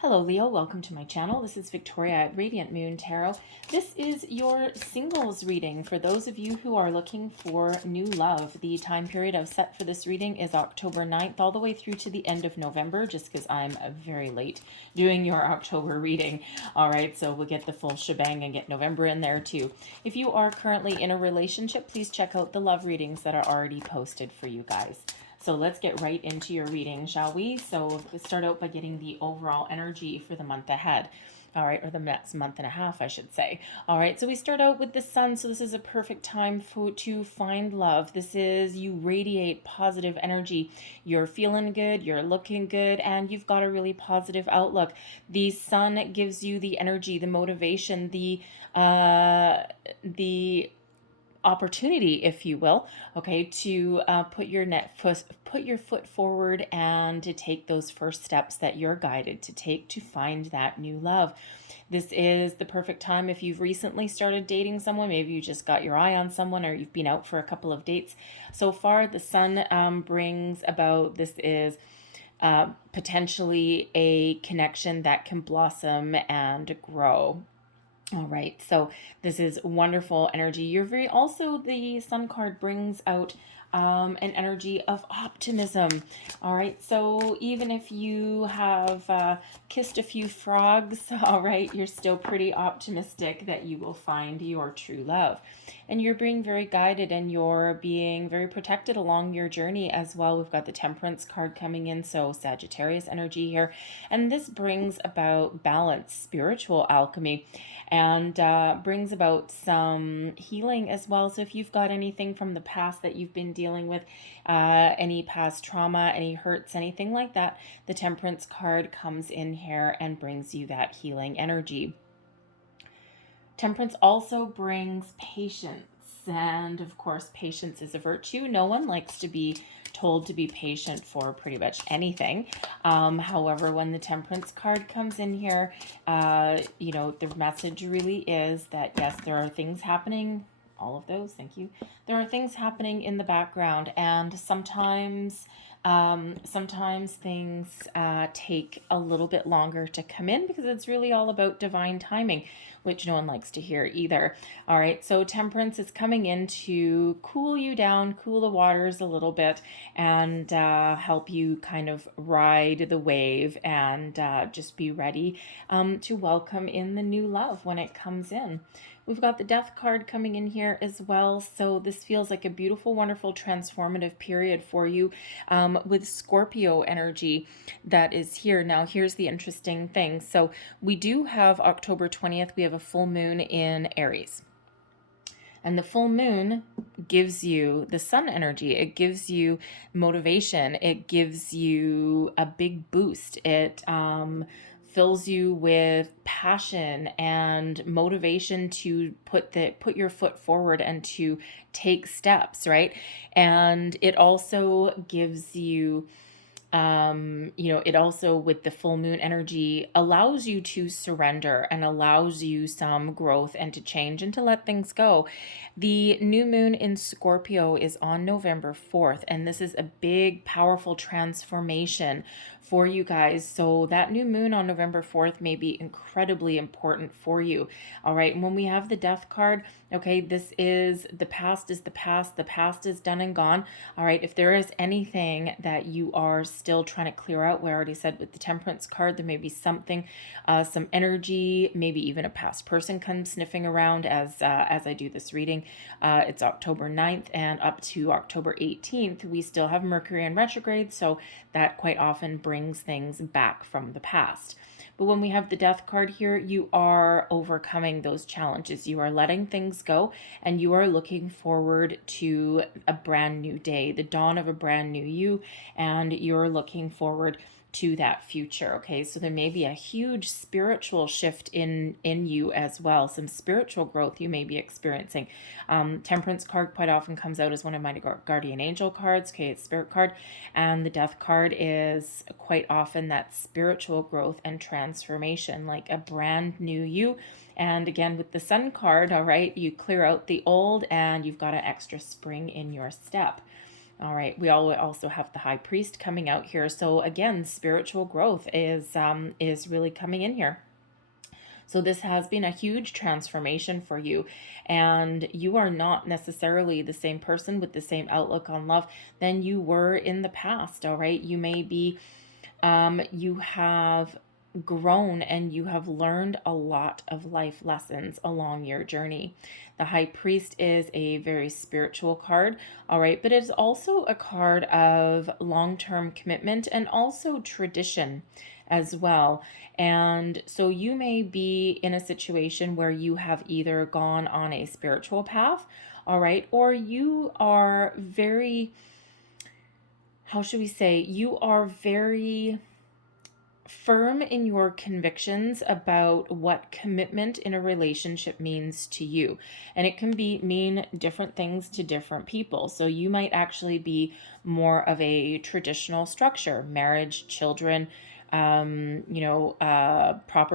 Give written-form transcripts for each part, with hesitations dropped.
Hello Leo, welcome to my channel. This is Victoria at Radiant Moon Tarot. This is your singles reading for those of you who are looking for new love. The time period I've set for this reading is October 9th all the way through to the end of November, just because I'm very late doing your October reading. All right, so we'll get the full shebang and get November in there too. If you are currently in a relationship, please check out the love readings that are already posted for you guys. So let's get right into your reading, shall we? So let's start out by getting the overall energy for the month ahead. All right, or the next month and a half, I should say. All right, so we start out with the sun. So this is a perfect time to find love. This is, you radiate positive energy. You're feeling good, you're looking good, and you've got a really positive outlook. The sun gives you the energy, the motivation, the opportunity, if you will, okay, to put your foot forward and to take those first steps that you're guided to take to find that new love. This is the perfect time if you've recently started dating someone, maybe you just got your eye on someone or you've been out for a couple of dates. So far, the sun brings about, this is potentially a connection that can blossom and grow. All right, so this is wonderful energy. You're very, also the sun card brings out an energy of optimism. All right, so even if you have kissed a few frogs, all right, you're still pretty optimistic that you will find your true love. And you're being very guided and you're being very protected along your journey as well. We've got the Temperance card coming in, so Sagittarius energy here. And this brings about balance, spiritual alchemy, and brings about some healing as well. So if you've got anything from the past that you've been dealing with, any past trauma, any hurts, anything like that, the Temperance card comes in here and brings you that healing energy. Temperance also brings patience, and of course patience is a virtue. No one likes to be told to be patient for pretty much anything. However, when the Temperance card comes in here, you know, the message really is that yes, there are things happening, all of those, thank you. There are things happening in the background, and sometimes things take a little bit longer to come in because it's really all about divine timing, which no one likes to hear either. All right, so Temperance is coming in to cool you down, cool the waters a little bit, and help you kind of ride the wave and just be ready to welcome in the new love when it comes in. We've got the Death card coming in here as well. So this feels like a beautiful, wonderful, transformative period for you with Scorpio energy that is here. Now, here's the interesting thing. So we do have October 20th. We have a full moon in Aries. And the full moon gives you the sun energy. It gives you motivation. It gives you a big boost. It fills you with passion and motivation to put your foot forward and to take steps, right? And it also gives you you know, it also, with the full moon energy, allows you to surrender and allows you some growth and to change and to let things go. The new moon in Scorpio is on November 4th, and this is a big, powerful transformation for you guys. So that new moon on November 4th may be incredibly important for you. All right, and when we have the Death card, okay, this is the past is the past. The past is done and gone. All right, if there is anything that you are still trying to clear out, we already said with the Temperance card, there may be something, some energy, maybe even a past person comes sniffing around as I do this reading. It's October 9th and up to October 18th, we still have Mercury in retrograde, so that quite often brings things back from the past. But when we have the Death card here, you are overcoming those challenges. You are letting things go and you are looking forward to a brand new day, the dawn of a brand new you, and you're looking forward to that future. Okay, so there may be a huge spiritual shift in you as well, some spiritual growth you may be experiencing. Temperance card quite often comes out as one of my guardian angel cards. Okay, it's Spirit card, and the Death card is quite often that spiritual growth and transformation, like a brand new you. And again, with the Sun card, all right, you clear out the old and you've got an extra spring in your step. All right, we all also have the high priest coming out here. So again, spiritual growth is really coming in here. So this has been a huge transformation for you, and you are not necessarily the same person with the same outlook on love than you were in the past. All right, you may be you have grown and you have learned a lot of life lessons along your journey. The High Priest is a very spiritual card, all right, but it's also a card of long-term commitment and also tradition as well. And so you may be in a situation where you have either gone on a spiritual path, all right, or you are very, how should we say, you are very firm in your convictions about what commitment in a relationship means to you. And it can mean different things to different people. So you might actually be more of a traditional structure, marriage, children, proper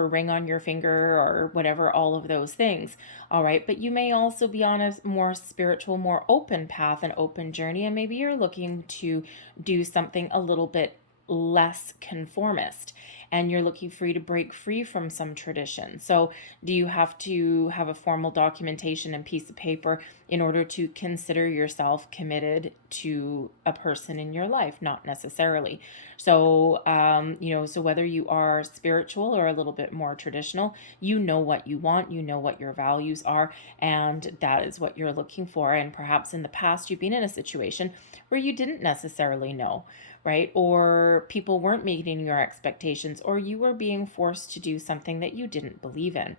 ring on your finger or whatever, all of those things. All right. But you may also be on a more spiritual, more open path, an open journey. And maybe you're looking to do something a little bit less conformist, and you're looking for you to break free from some tradition. So do you have to have a formal documentation and piece of paper in order to consider yourself committed to a person in your life? Not necessarily. So so whether you are spiritual or a little bit more traditional, you know what you want, you know what your values are, and that is what you're looking for. And perhaps in the past you've been in a situation where you didn't necessarily know, right? Or people weren't meeting your expectations, or you were being forced to do something that you didn't believe in.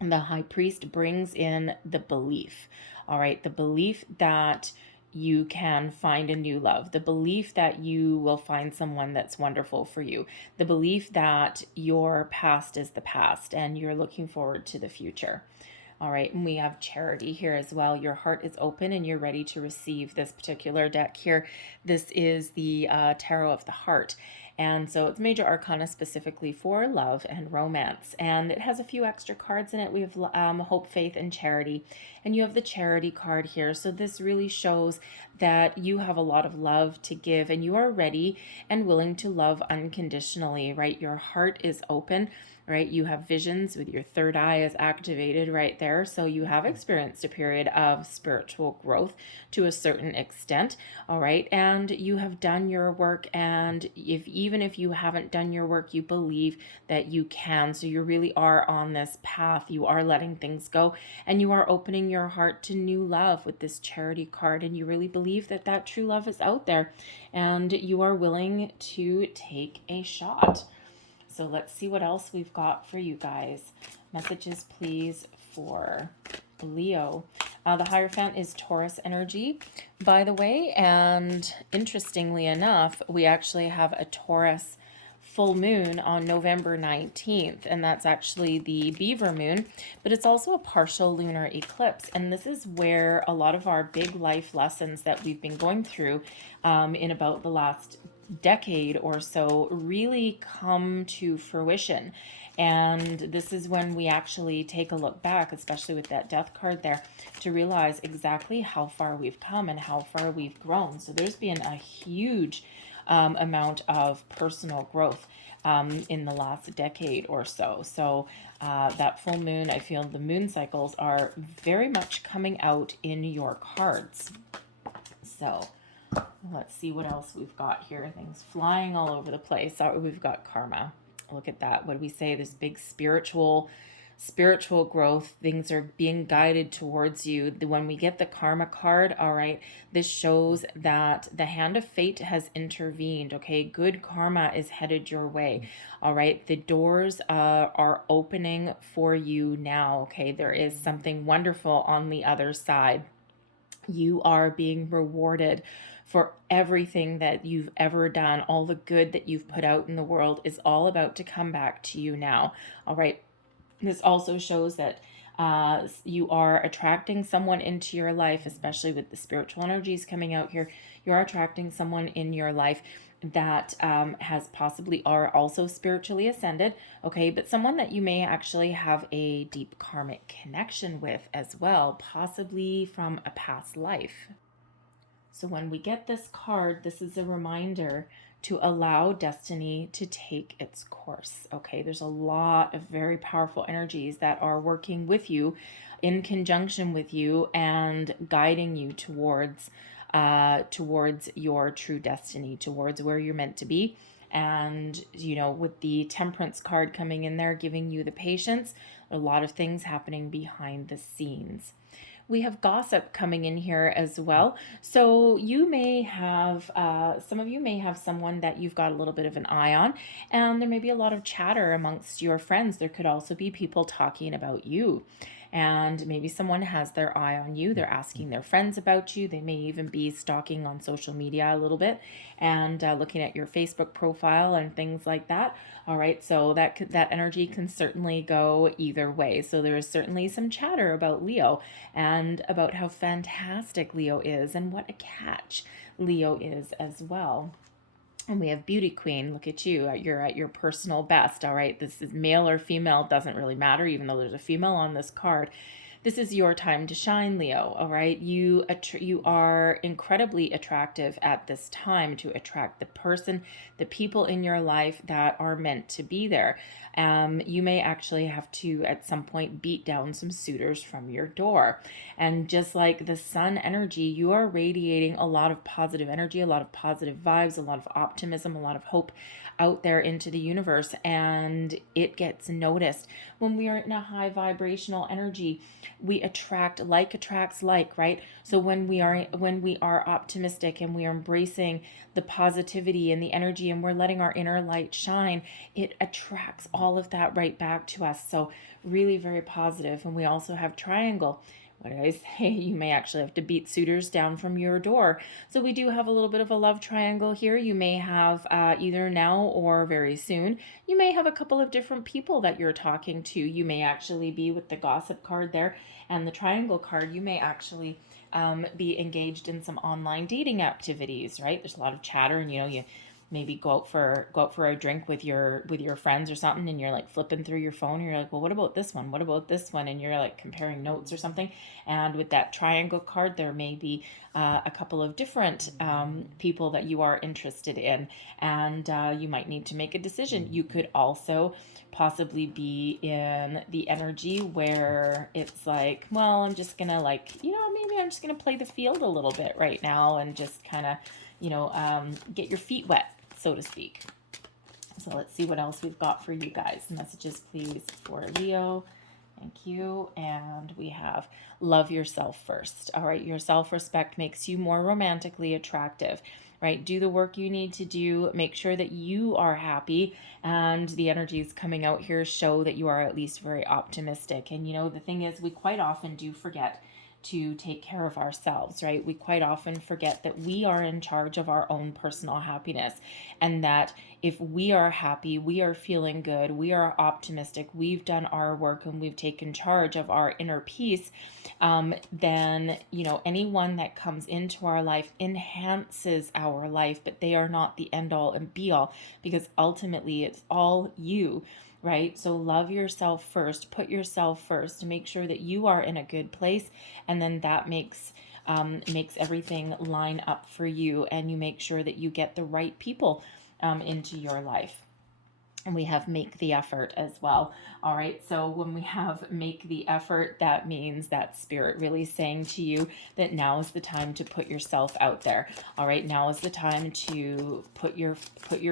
And the High Priest brings in the belief, all right? The belief that you can find a new love, the belief that you will find someone that's wonderful for you, the belief that your past is the past and you're looking forward to the future. All right, and we have Charity here as well. Your heart is open and you're ready to receive this particular deck here. This is the Tarot of the Heart. And so it's major arcana specifically for love and romance. And it has a few extra cards in it. We have hope, faith, and charity. And you have the charity card here. So this really shows that you have a lot of love to give and you are ready and willing to love unconditionally, right? Your heart is open, right? You have visions with your third eye is activated right there. So you have experienced a period of spiritual growth to a certain extent. All right. And you have done your work. And even if you haven't done your work, you believe that you can. So you really are on this path. You are letting things go and you are opening your heart to new love with this charity card. And you really believe that that true love is out there and you are willing to take a shot. So let's see what else we've got for you guys. Messages, please, for Leo. The Hierophant is Taurus energy, by the way. And interestingly enough, we actually have a Taurus full moon on November 19th. And that's actually the Beaver moon. But it's also a partial lunar eclipse. And this is where a lot of our big life lessons that we've been going through in about the last decade or so really come to fruition. And this is when we actually take a look back, especially with that death card there, to realize exactly how far we've come and how far we've grown. So there's been a huge amount of personal growth in the last decade or so. So that full moon, I feel the moon cycles are very much coming out in your cards. So let's see what else we've got here. Things flying all over the place. We've got karma. Look at that. What do we say? This big spiritual growth. Things are being guided towards you. When we get the karma card, all right, this shows that the hand of fate has intervened. Okay, good karma is headed your way. All right, the doors are opening for you now. Okay, there is something wonderful on the other side. You are being rewarded for everything that you've ever done. All the good that you've put out in the world is all about to come back to you now. All right. This also shows that you are attracting someone into your life, especially with the spiritual energies coming out here. You're attracting someone in your life that has possibly are also spiritually ascended, okay, but someone that you may actually have a deep karmic connection with as well, possibly from a past life. So when we get this card, this is a reminder to allow destiny to take its course. Okay, there's a lot of very powerful energies that are working with you, in conjunction with you, and guiding you towards your true destiny, towards where you're meant to be. And with the Temperance card coming in there, giving you the patience, a lot of things happening behind the scenes. We have gossip coming in here as well. So you may have, some of you may have someone that you've got a little bit of an eye on, and there may be a lot of chatter amongst your friends. There could also be people talking about you. And maybe someone has their eye on you. They're asking their friends about you. They may even be stalking on social media a little bit and looking at your Facebook profile and things like that. All right, so that energy can certainly go either way. So there is certainly some chatter about Leo and about how fantastic Leo is and what a catch Leo is as well. And we have Beauty Queen. Look at you. You're at your personal best. All right. This is male or female. Doesn't really matter, even though there's a female on this card. This is your time to shine, Leo. All right. You are incredibly attractive at this time to attract the people in your life that are meant to be there. You may actually have to, at some point, beat down some suitors from your door. And just like the sun energy, you are radiating a lot of positive energy, a lot of positive vibes, a lot of optimism, a lot of hope out there into the universe, and it gets noticed. When we are in a high vibrational energy, we attract, like attracts like, right? So when we are optimistic and we are embracing the positivity and the energy, and we're letting our inner light shine, it attracts all of that right back to us. So really very positive. And we also have triangle. What did I say? You may actually have to beat suitors down from your door. So we do have a little bit of a love triangle here. You may have either now or very soon, you may have a couple of different people that you're talking to. You may actually be, with the gossip card there and the triangle card, you may actually be engaged in some online dating activities, right? There's a lot of chatter, and you maybe go out for a drink with your friends or something, and you're like flipping through your phone, and you're like, well, what about this one, what about this one, and you're like comparing notes or something. And with that triangle card, there may be a couple of different people that you are interested in, and you might need to make a decision. You could also possibly be in the energy where it's like, well, I'm just gonna maybe I'm just gonna play the field a little bit right now and just kind of get your feet wet, so to speak. So let's see what else we've got for you guys. Messages, please, for Leo. Thank you. And we have love yourself first. All right. Your self-respect makes you more romantically attractive, right? Do the work you need to do. Make sure that you are happy, and the energies coming out here show that you are at least very optimistic. And the thing is, we quite often do forget to take care of ourselves, right? We quite often forget that we are in charge of our own personal happiness, and that if we are happy, we are feeling good, we are optimistic, we've done our work, and we've taken charge of our inner peace, then, anyone that comes into our life enhances our life, but they are not the end all and be all, because ultimately it's all you. Right? So love yourself first, put yourself first to make sure that you are in a good place. And then that makes everything line up for you, and you make sure that you get the right people into your life. And we have make the effort as well. All right. So when we have make the effort, that means that spirit really saying to you that now is the time to put yourself out there. All right. Now is the time to put your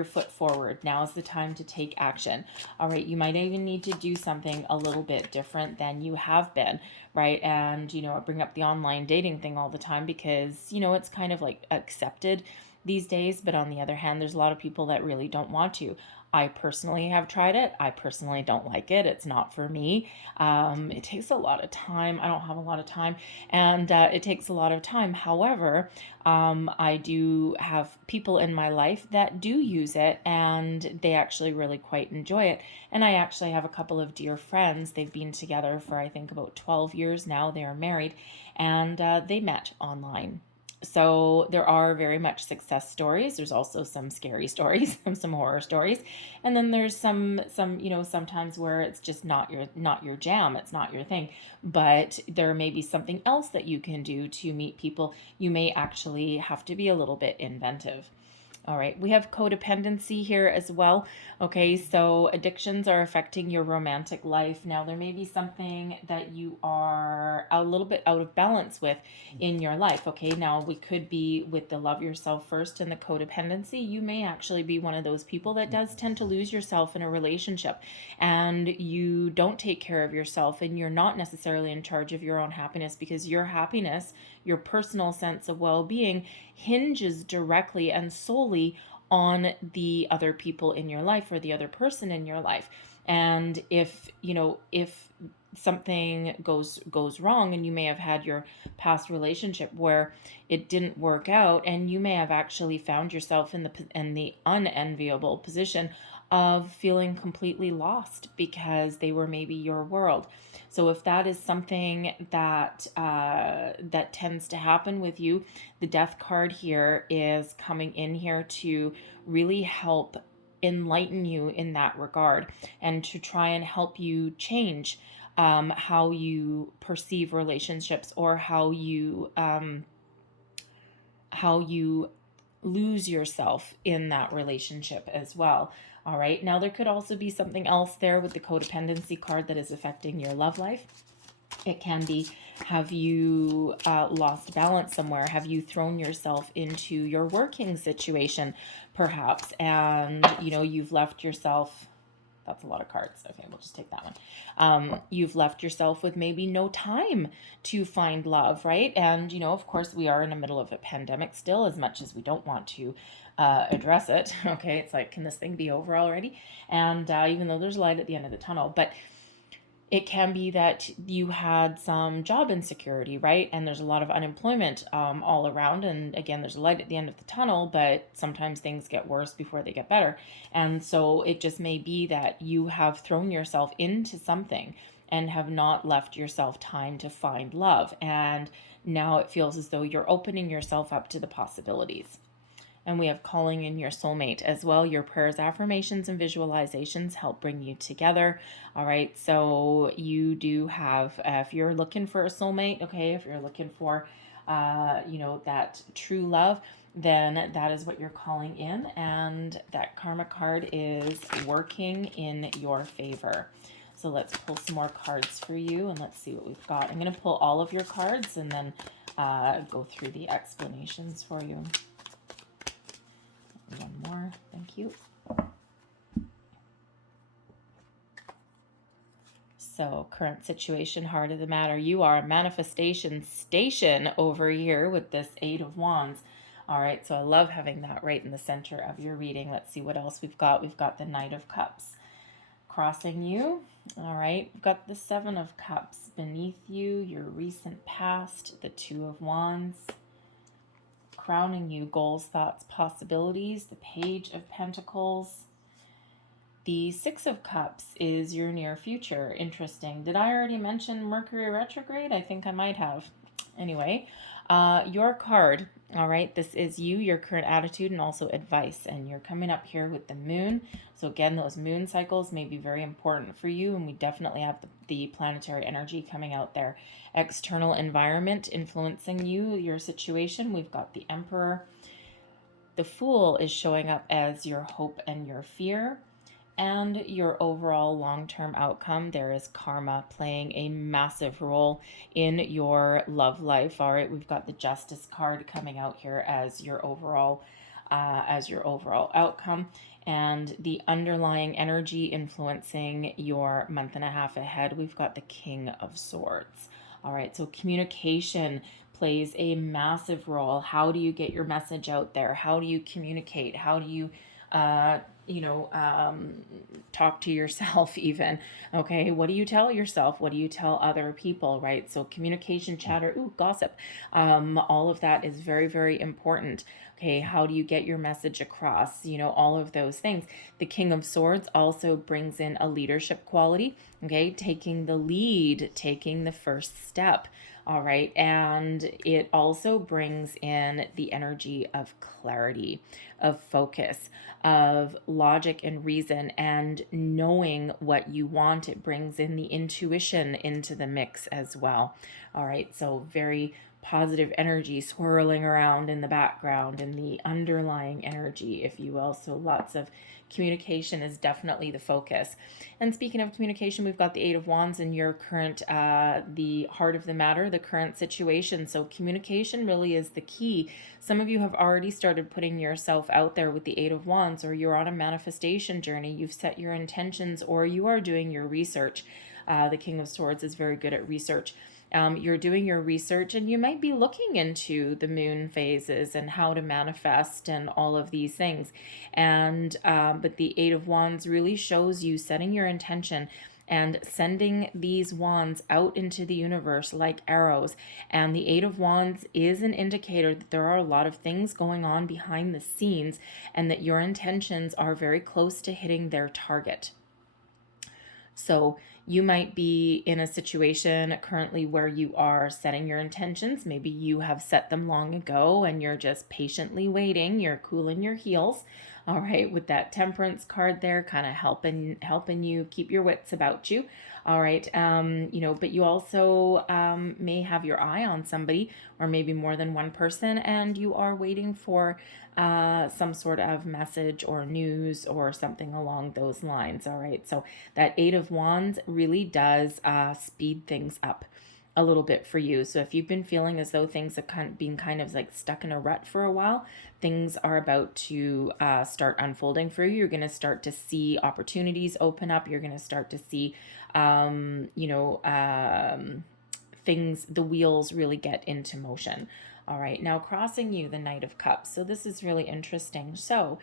foot forward. Now is the time to take action. All right. You might even need to do something a little bit different than you have been. Right. And, I bring up the online dating thing all the time because, it's kind of like accepted these days. But on the other hand, there's a lot of people that really don't want to. I personally have tried it. I personally don't like it. It's not for me. It takes a lot of time. I don't have a lot of time, and it takes a lot of time. However, I do have people in my life that do use it, and they actually really quite enjoy it. And I actually have a couple of dear friends. They've been together for, I think, about 12 years now. They are married, and they met online. So there are very much success stories. There's also some scary stories, some horror stories, and then there's some sometimes where it's just not your jam. It's not your thing. But there may be something else that you can do to meet people. You may actually have to be a little bit inventive. All right, we have codependency here as well. Okay, so addictions are affecting your romantic life. Now, there may be something that you are a little bit out of balance with in your life. Okay, now we could be with the love yourself first and the codependency. You may actually be one of those people that does tend to lose yourself in a relationship, and you don't take care of yourself, and you're not necessarily in charge of your own happiness, because your happiness, your personal sense of well-being, hinges directly and solely on the other people in your life or the other person in your life. And if something goes wrong, and you may have had your past relationship where it didn't work out, and you may have actually found yourself in the unenviable position of feeling completely lost because they were maybe your world. So if that is something that that tends to happen with you, the Death card here is coming in here to really help enlighten you in that regard, and to try and help you change how you perceive relationships, or how you lose yourself in that relationship as well. All right, now there could also be something else there with the codependency card that is affecting your love life. It can be, have you lost balance somewhere? Have you thrown yourself into your working situation, perhaps, and you've left yourself. That's a lot of cards. Okay, we'll just take that one. You've left yourself with maybe no time to find love, right? And, of course, we are in the middle of a pandemic still, as much as we don't want to address it. Okay, it's like, can this thing be over already? And even though there's light at the end of the tunnel, but it can be that you had some job insecurity, right? And there's a lot of unemployment all around. And again, there's a light at the end of the tunnel, but sometimes things get worse before they get better. And so it just may be that you have thrown yourself into something and have not left yourself time to find love. And now it feels as though you're opening yourself up to the possibilities. And we have calling in your soulmate as well. Your prayers, affirmations, and visualizations help bring you together. All right, so you do have, if you're looking for a soulmate, okay, if you're looking for, that true love, then that is what you're calling in. And that karma card is working in your favor. So let's pull some more cards for you, and let's see what we've got. I'm going to pull all of your cards and then go through the explanations for you. One more, thank you. So, current situation, heart of the matter. You are a manifestation station over here with this 8 of Wands. All right, so I love having that right in the center of your reading. Let's see what else we've got. We've got the Knight of Cups crossing you. All right, we've got the 7 of Cups beneath you, your recent past, the 2 of Wands. Crowning you, goals, thoughts, possibilities, the Page of Pentacles. The 6 of Cups is your near future. Interesting. Did I already mention Mercury retrograde? I think I might have. Anyway, your card. All right, this is you, your current attitude, and also advice. And you're coming up here with the moon. So again, those moon cycles may be very important for you, and we definitely have the planetary energy coming out there. External environment influencing you, your situation. We've got the Emperor. The Fool is showing up as your hope and your fear. And your overall long-term outcome. There is karma playing a massive role in your love life. All right, we've got the Justice card coming out here as your overall outcome, and the underlying energy influencing your month and a half ahead. We've got the King of Swords. All right, so communication plays a massive role. How do you get your message out there? How do you communicate? How do you talk to yourself even? Okay, what do you tell yourself? What do you tell other people, right? So communication, chatter, gossip, all of that is very, very important. Okay, how do you get your message across? All of those things. The King of Swords also brings in a leadership quality, okay, taking the lead, taking the first step. All right. And it also brings in the energy of clarity, of focus, of logic and reason, and knowing what you want. It brings in the intuition into the mix as well. All right. So very positive energy swirling around in the background and the underlying energy, if you will. So lots of communication is definitely the focus. And speaking of communication, we've got the Eight of Wands in your current, the heart of the matter, the current situation. So communication really is the key. Some of you have already started putting yourself out there with the Eight of Wands, or you're on a manifestation journey. You've set your intentions, or you are doing your research. The King of Swords is very good at research. You're doing your research, and you might be looking into the moon phases and how to manifest and all of these things. And but the Eight of Wands really shows you setting your intention and sending these wands out into the universe like arrows. And the Eight of Wands is an indicator that there are a lot of things going on behind the scenes, and that your intentions are very close to hitting their target. So you might be in a situation currently where you are setting your intentions. Maybe you have set them long ago and you're just patiently waiting. You're cooling your heels. All right, with that Temperance card there, kind of helping you keep your wits about you. All right, but you also may have your eye on somebody, or maybe more than one person, and you are waiting for some sort of message or news or something along those lines. All right, so that Eight of Wands really does speed things up a little bit for you. So if you've been feeling as though things have been kind of like stuck in a rut for a while, things are about to start unfolding for you. You're going to start to see opportunities open up. You're going to start to see, things, the wheels really get into motion. All right, now crossing you, the Knight of Cups. So this is really interesting. So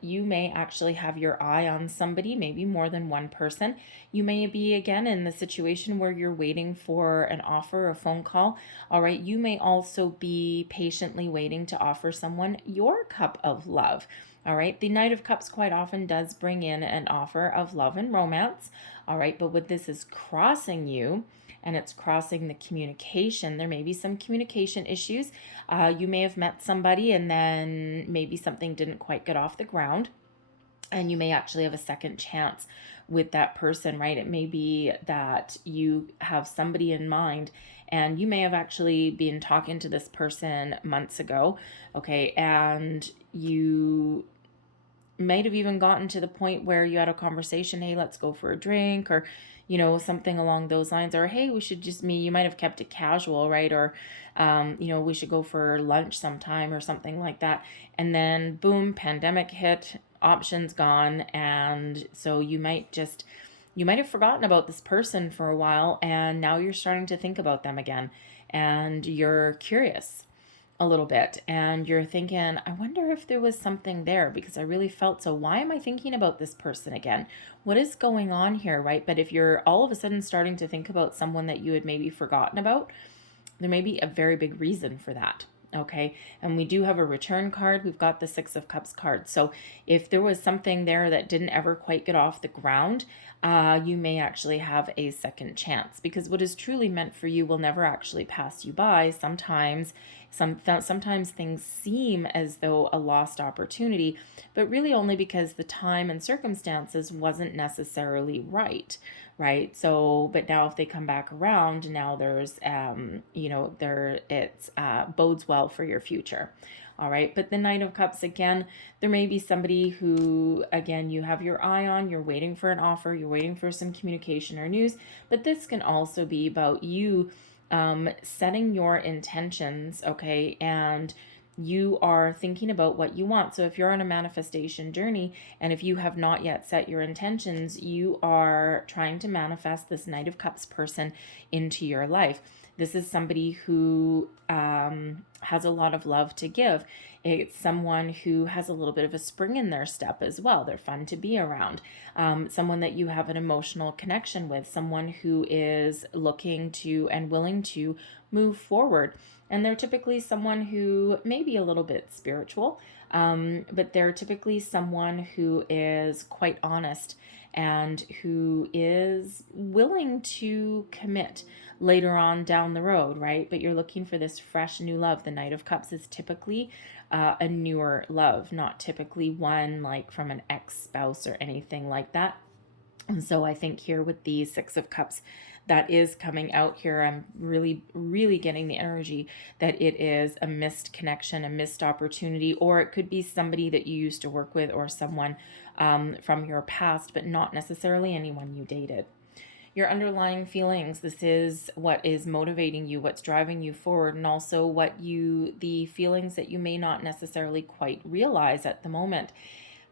you may actually have your eye on somebody, maybe more than one person. You may be again in the situation where you're waiting for an offer, a phone call. All right, you may also be patiently waiting to offer someone your cup of love. All right, the Knight of Cups quite often does bring in an offer of love and romance. All right, but what this is crossing you, and it's crossing the communication. There may be some communication issues. You may have met somebody and then maybe something didn't quite get off the ground, and you may actually have a second chance with that person, right? It may be that you have somebody in mind, and you may have actually been talking to this person months ago, okay, and you might have even gotten to the point where you had a conversation, hey, let's go for a drink, or something along those lines, or hey, we should just meet. You might have kept it casual, right? Or we should go for lunch sometime or something like that. And then boom, pandemic hit, options gone, and so you might have forgotten about this person for a while, and now you're starting to think about them again, and you're curious a little bit, and you're thinking, I wonder if there was something there, because I really felt so. Why am I thinking about this person again? What is going on here, right? But if you're all of a sudden starting to think about someone that you had maybe forgotten about, there may be a very big reason for that. Okay, and we do have a return card. We've got the Six of Cups card. So if there was something there that didn't ever quite get off the ground, you may actually have a second chance, because what is truly meant for you will never actually pass you by. Sometimes things seem as though a lost opportunity, but really only because the time and circumstances wasn't necessarily right. So, but now if they come back around, now there's, bodes well for your future. All right. But the Knight of Cups, again, there may be somebody who, again, you have your eye on, you're waiting for an offer, you're waiting for some communication or news, but this can also be about you setting your intentions, okay, and you are thinking about what you want. So if you're on a manifestation journey, and if you have not yet set your intentions, you are trying to manifest this Knight of Cups person into your life. This is somebody who has a lot of love to give. It's someone who has a little bit of a spring in their step as well. They're fun to be around. Someone that you have an emotional connection with. Someone who is looking to and willing to move forward. And they're typically someone who may be a little bit spiritual, but they're typically someone who is quite honest and who is willing to commit later on down the road, right? But you're looking for this fresh new love. The Knight of Cups is typically a newer love, not typically one like from an ex-spouse or anything like that. And so I think here with the Six of Cups, that is coming out here. I'm really getting the energy that it is a missed connection, a missed opportunity, or it could be somebody that you used to work with or someone from your past, but not necessarily anyone you dated. Your underlying feelings, this is what is motivating you, what's driving you forward, and also the feelings that you may not necessarily quite realize at the moment.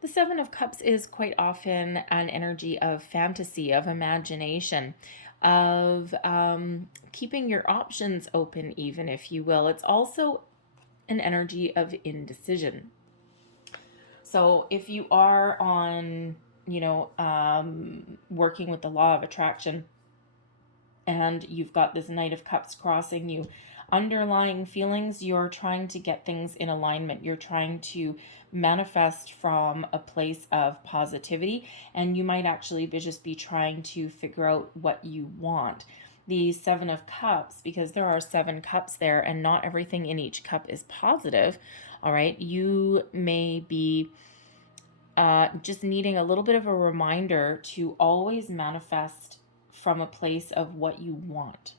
The Seven of Cups is quite often an energy of fantasy, of imagination, of keeping your options open, even if you will. It's also an energy of indecision. So if you are on, working with the law of attraction and you've got this Knight of Cups crossing you, underlying feelings, you're trying to get things in alignment. You're trying to manifest from a place of positivity, and you might actually just be trying to figure out what you want. The Seven of Cups, because there are 7 cups there and not everything in each cup is positive, all right, you may be just needing a little bit of a reminder to always manifest from a place of what you want.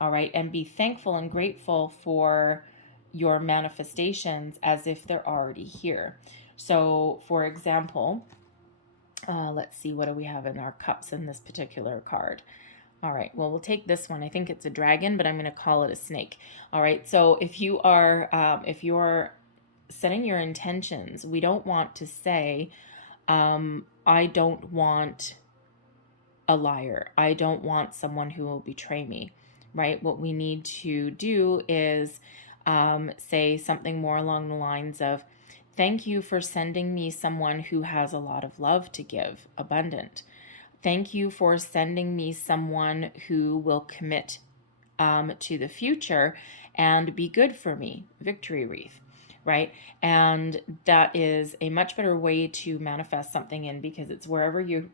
All right, and be thankful and grateful for your manifestations as if they're already here. So, for example, let's see, what do we have in our cups in this particular card? All right, well, we'll take this one. I think it's a dragon, but I'm going to call it a snake. All right, so if you're setting your intentions, we don't want to say, I don't want a liar. I don't want someone who will betray me, right? What we need to do is say something more along the lines of, thank you for sending me someone who has a lot of love to give, abundant. Thank you for sending me someone who will commit to the future and be good for me, victory wreath, right? And that is a much better way to manifest something in, because it's wherever you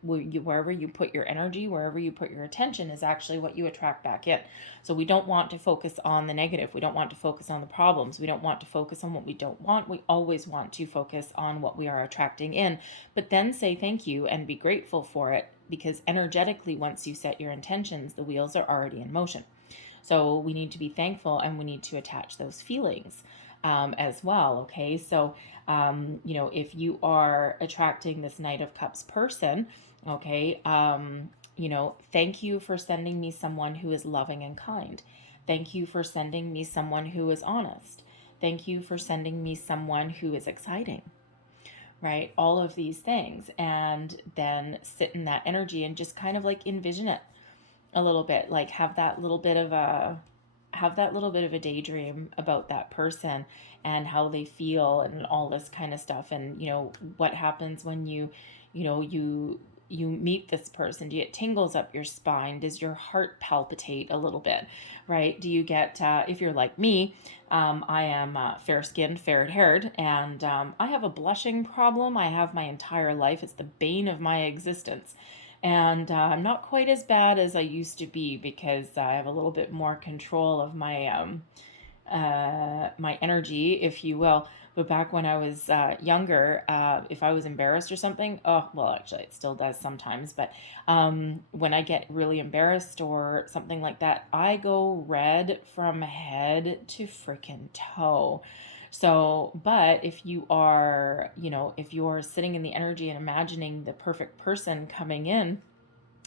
put your energy, wherever you put your attention is actually what you attract back in. So we don't want to focus on the negative. We don't want to focus on the problems. We don't want to focus on what we don't want. We always want to focus on what we are attracting in, but then say thank you and be grateful for it, because energetically, once you set your intentions, the wheels are already in motion. So we need to be thankful and we need to attach those feelings as well. Okay, so if you are attracting this Knight of Cups person, okay, thank you for sending me someone who is loving and kind. Thank you for sending me someone who is honest. Thank you for sending me someone who is exciting, right? All of these things, and then sit in that energy and just kind of like envision it a little bit, like have that little bit of a daydream about that person and how they feel and all this kind of stuff. And what happens when you meet this person? Do you get tingles up your spine? Does your heart palpitate a little bit, right? Do you get if you're like me, I am fair-skinned, fair-haired, and I have a blushing problem. I have my entire life. It's the bane of my existence. And I'm not quite as bad as I used to be, because I have a little bit more control of my my energy, if you will. But back when I was younger, if I was embarrassed or something, actually it still does sometimes, but when I get really embarrassed or something like that, I go red from head to freaking toe. So, but if you are, if you're sitting in the energy and imagining the perfect person coming in,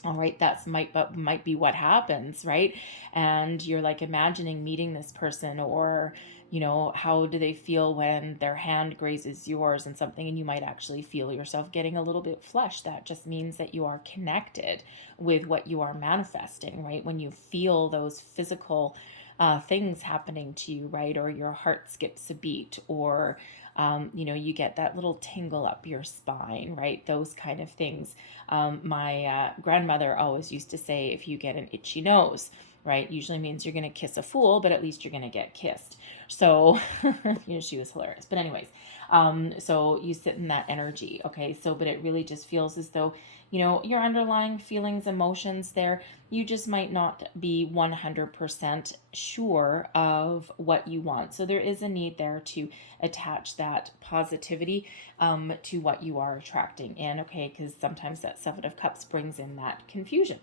all right, that's might be what happens, right? And you're like imagining meeting this person, or how do they feel when their hand grazes yours and something, and you might actually feel yourself getting a little bit flushed. That just means that you are connected with what you are manifesting, right? When you feel those physical things happening to you, right? Or your heart skips a beat, or You know, you get that little tingle up your spine, right? Those kind of things. My grandmother always used to say, if you get an itchy nose, right, usually means you're going to kiss a fool, but at least you're going to get kissed. So, you know, she was hilarious. But anyways, so you sit in that energy, okay? So, but it really just feels as though, you know, your underlying feelings, emotions there, you just might not be 100% sure of what you want. So there is a need there to attach that positivity to what you are attracting in, okay? Because sometimes that Seven of Cups brings in that confusion.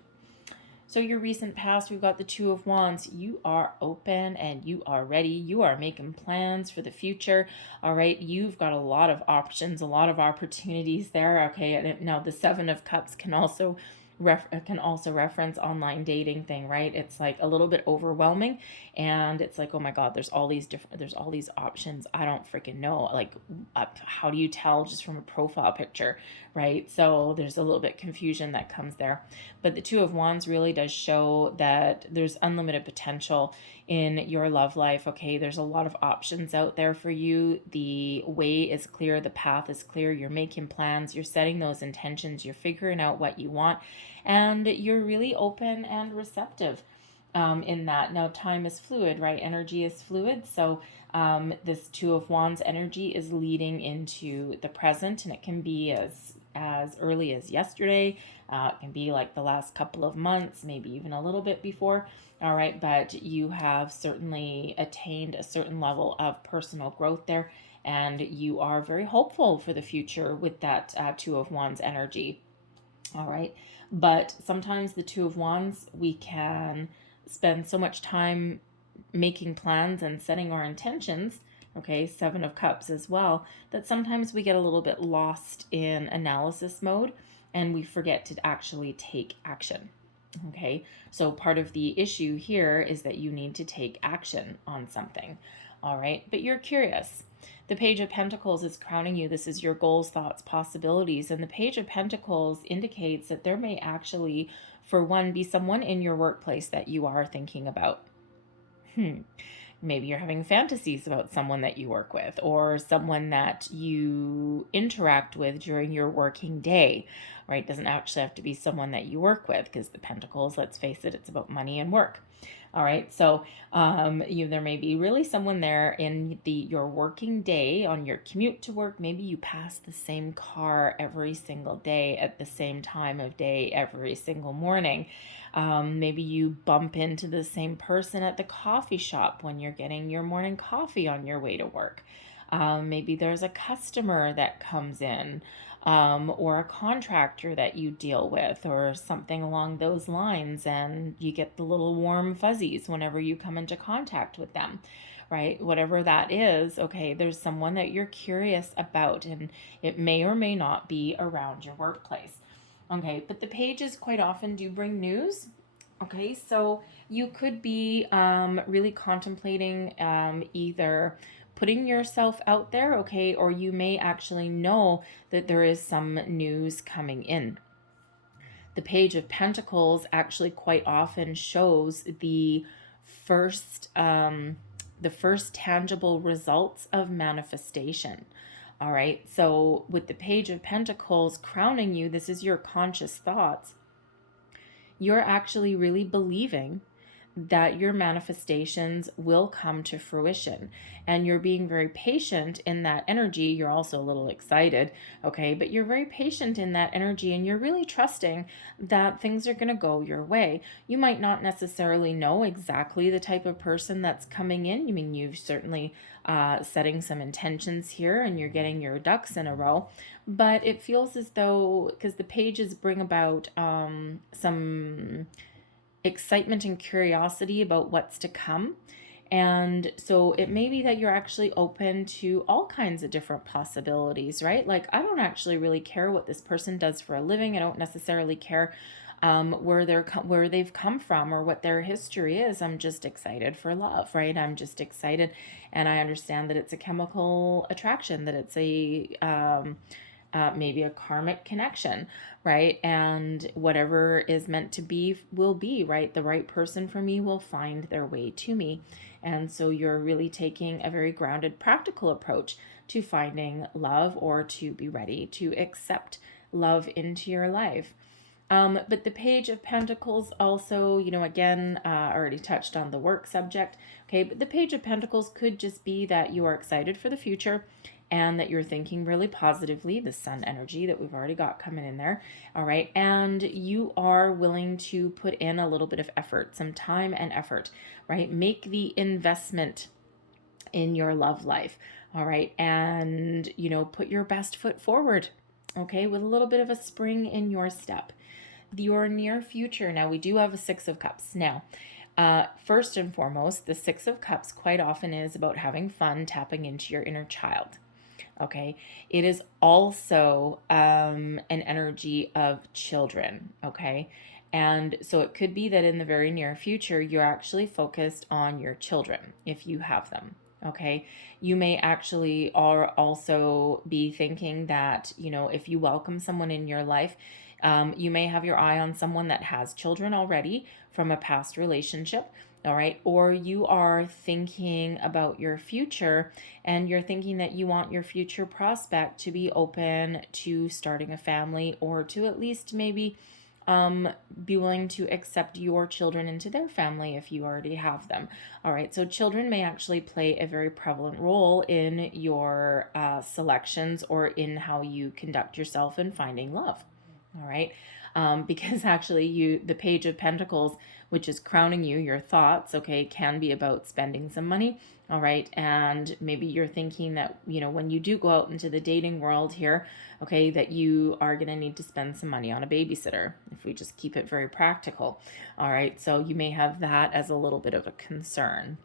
So your recent past, we've got the Two of Wands. You are open and you are ready. You are making plans for the future. All right. You've got a lot of options, a lot of opportunities there. Okay. And now the Seven of Cups can also reference online dating thing, right? It's like a little bit overwhelming, and it's like, oh my God, there's all these options. I don't freaking know. Like, how do you tell just from a profile picture, right? So there's a little bit confusion that comes there. But the Two of Wands really does show that there's unlimited potential in your love life. Okay, there's a lot of options out there for you. The way is clear, the path is clear. You're making plans, you're setting those intentions, you're figuring out what you want, and you're really open and receptive in that. Now, time is fluid, right? Energy is fluid. So this Two of Wands energy is leading into the present, and it can be as early as yesterday. It can be like the last couple of months, maybe even a little bit before. All right, but you have certainly attained a certain level of personal growth there, and you are very hopeful for the future with that Two of Wands energy. All right, but sometimes the Two of Wands, we can spend so much time making plans and setting our intentions, okay, Seven of Cups as well, that sometimes we get a little bit lost in analysis mode and we forget to actually take action. Okay, so part of the issue here is that you need to take action on something. All right, but you're curious. The Page of Pentacles is crowning you. This is your goals, thoughts, possibilities. And the Page of Pentacles indicates that there may actually, for one, be someone in your workplace that you are thinking about. Maybe you're having fantasies about someone that you work with or someone that you interact with during your working day, right? It doesn't actually have to be someone that you work with, because the Pentacles, let's face it, it's about money and work. All right, so there may be really someone there in your working day on your commute to work. Maybe you pass the same car every single day at the same time of day every single morning. Maybe you bump into the same person at the coffee shop when you're getting your morning coffee on your way to work. Maybe there's a customer that comes in, or a contractor that you deal with, or something along those lines, and you get the little warm fuzzies whenever you come into contact with them, right? Whatever that is, okay, there's someone that you're curious about, and it may or may not be around your workplace. Okay, but the pages quite often do bring news. Okay, so you could be really contemplating either putting yourself out there, okay, or you may actually know that there is some news coming in. The Page of Pentacles actually quite often shows the first tangible results of manifestation. All right, so with the Page of Pentacles crowning you, this is your conscious thoughts. You're actually really believing that your manifestations will come to fruition, and you're being very patient in that energy. You're also a little excited, okay, but you're very patient in that energy, and you're really trusting that things are going to go your way. You might not necessarily know exactly the type of person that's coming in. I mean, you've certainly setting some intentions here, and you're getting your ducks in a row, but it feels as though, because the pages bring about some excitement and curiosity about what's to come. And so it may be that you're actually open to all kinds of different possibilities, right? Like, I don't actually really care what this person does for a living. I don't necessarily care where they've come from or what their history is. I'm just excited for love, right? I'm just excited, and I understand that it's a chemical attraction, that it's a maybe a karmic connection, right? And whatever is meant to be will be, right? The right person for me will find their way to me. And so you're really taking a very grounded, practical approach to finding love or to be ready to accept love into your life. But the Page of Pentacles also, again, I already touched on the work subject. Okay, but the Page of Pentacles could just be that you are excited for the future and that you're thinking really positively, the sun energy that we've already got coming in there. All right, and you are willing to put in a little bit of effort, some time and effort, right? Make the investment in your love life. All right, and, put your best foot forward. Okay, with a little bit of a spring in your step. Your near future. Now, we do have a Six of Cups. Now, first and foremost, the Six of Cups quite often is about having fun, tapping into your inner child. Okay, it is also an energy of children. Okay, and so it could be that in the very near future, you're actually focused on your children if you have them. Okay, you may actually also be thinking that, if you welcome someone in your life, you may have your eye on someone that has children already from a past relationship. All right. Or you are thinking about your future and you're thinking that you want your future prospect to be open to starting a family, or to at least maybe be willing to accept your children into their family if you already have them. All right. So children may actually play a very prevalent role in your selections or in how you conduct yourself in finding love. All right. Because actually the Page of Pentacles, which is crowning you, your thoughts, okay, can be about spending some money. All right. And maybe you're thinking that, when you do go out into the dating world here, okay, that you are going to need to spend some money on a babysitter, if we just keep it very practical. All right. So you may have that as a little bit of a concern.